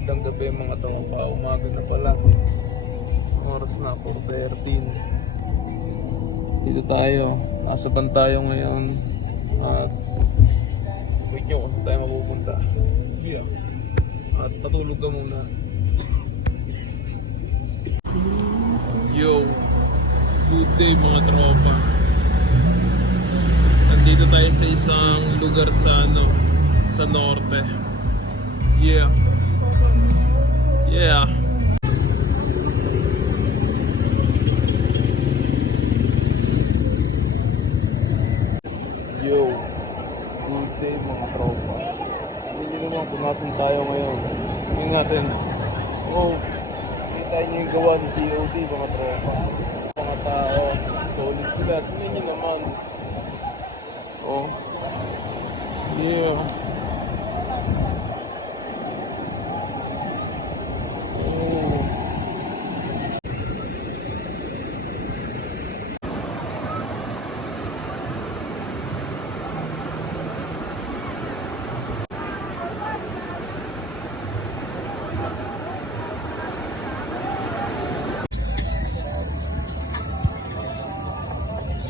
Magandang gabi mga tropa, umaga na pala. Oras na 4:13. Dito tayo, nasa ban tayo ngayon. At wait nyo kung saan tayo mapupunta. Yeah. At patulog ka muna. Yo, good day mga tropa. Nandito tayo sa isang lugar sa sa norte. Yeah. Yeah. Yo, good day mga tropa. Hindi nyo naman kung nasan tayo ngayon. Tingnan natin. Oh, kita nyo yung gawa ni TOD mga tropa. Mga tao, solid sila. Tingnan nyo naman. Oh, yeah.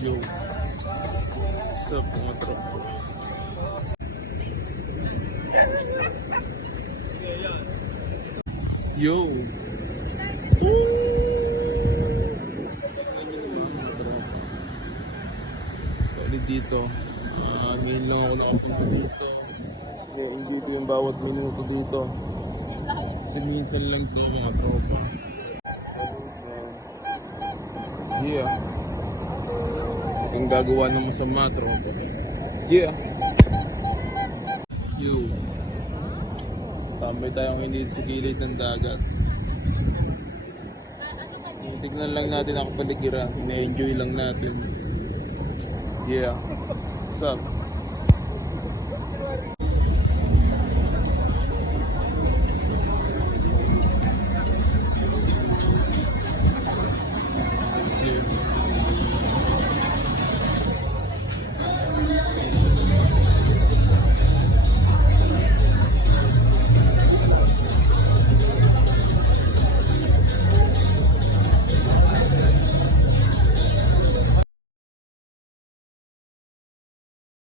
Yo, what's up mga tropa? Yo, solid dito. Ngayon lang ako nakapunta dito. Hindi ko yung bawat minuto dito. Kasi minsan lang ito mga tropa. Yeah. Kung gagawa ng masama, tropa. Yeah. Yo. Tambay tayong hindi sa gilid ng dagat. Tignan lang natin ang kapaligiran. Ina-enjoy lang natin. Yeah. What's up?